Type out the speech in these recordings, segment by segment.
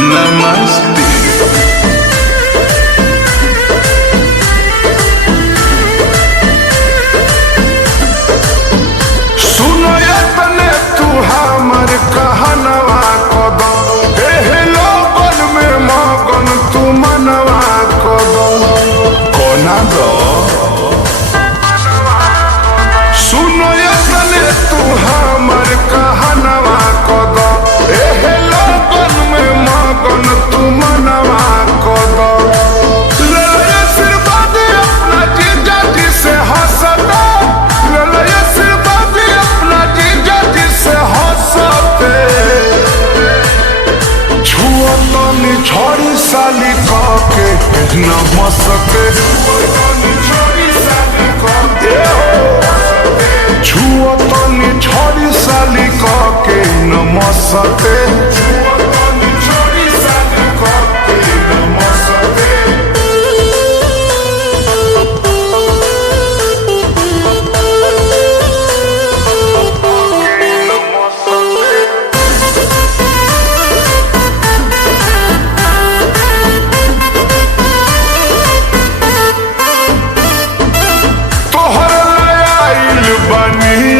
नमस्ते। सुनो ये तने तू हमर कहनवा कदो, एहे लोगन में मगन तू मनवा कदो, कोना दो। सुनो ये तने तू हमर कहनवा कदो, एहे लोगन में मगन तू मनवा कदो। ललय आशीर्वाद अपना जीजा जी से हंसता, ललय आशीर्वाद अपना जीजा जी से हंसते। छुआ तनी छोड़ी साली के नमस्ते, छुआ तनी छोड़ी साली के नमस्ते।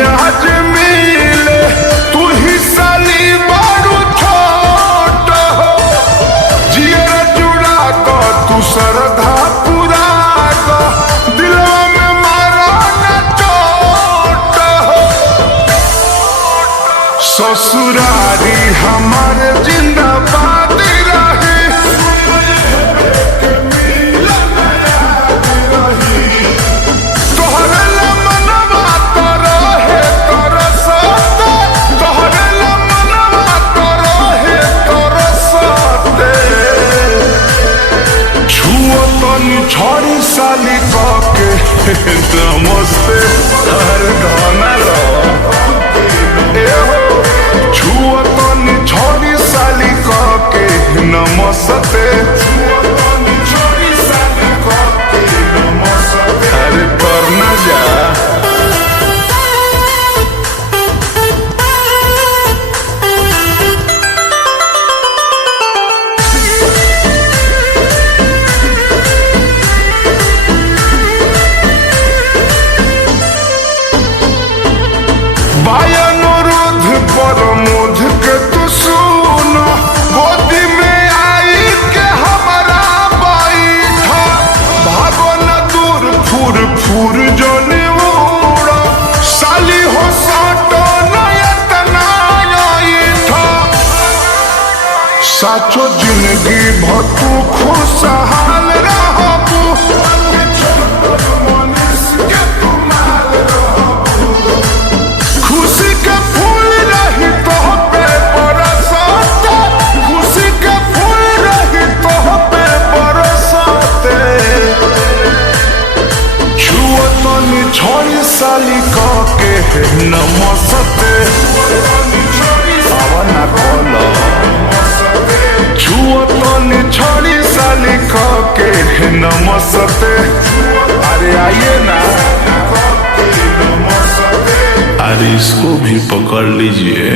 आज मिले तू ही साली बारू छोट हो, जियर जुड़ा को तू श्रद्धा पूरा को, दिलवा में मारा न चोट हो। ससुरारी हमारे जिंदाबाद रहे, छोड़ी साली के नमस्ते। हर गाना छुआ तनी छोड़ी साली के नमस्ते। अरे करना जा। अनुरोध पर मुझ के तू सुनो, गोदी में आई के हमारा बैठा, भागो न दूर फुर फुर जोनी उड़ो, साली हो साटो न इतना था। साचो जिंदगी भतू खुशहाल रहबू, खुशी के फूल रही तो पे बरसाते, खुशी के फूल रही तो पे बरसाते। छुआ तनी छोड़ी साली के नमस्ते। आवना बोलो, छुआ तनी छोड़ी साली के नमस्ते। अरे आइए ना, अरे इसको भी पकड़ लीजिए।